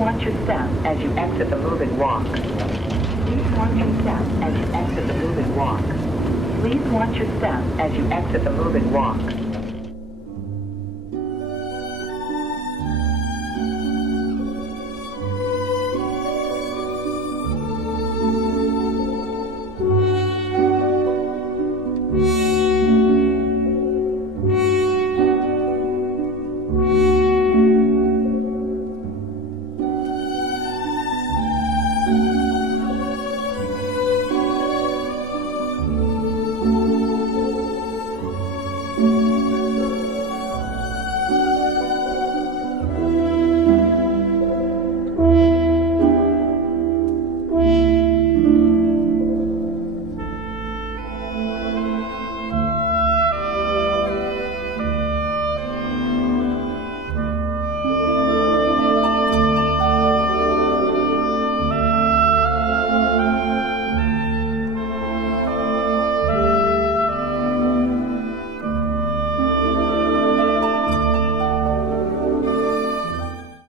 watch your step as you exit the moving walk. Please watch your step as you exit the moving walk. Please watch your step as you exit the moving walk.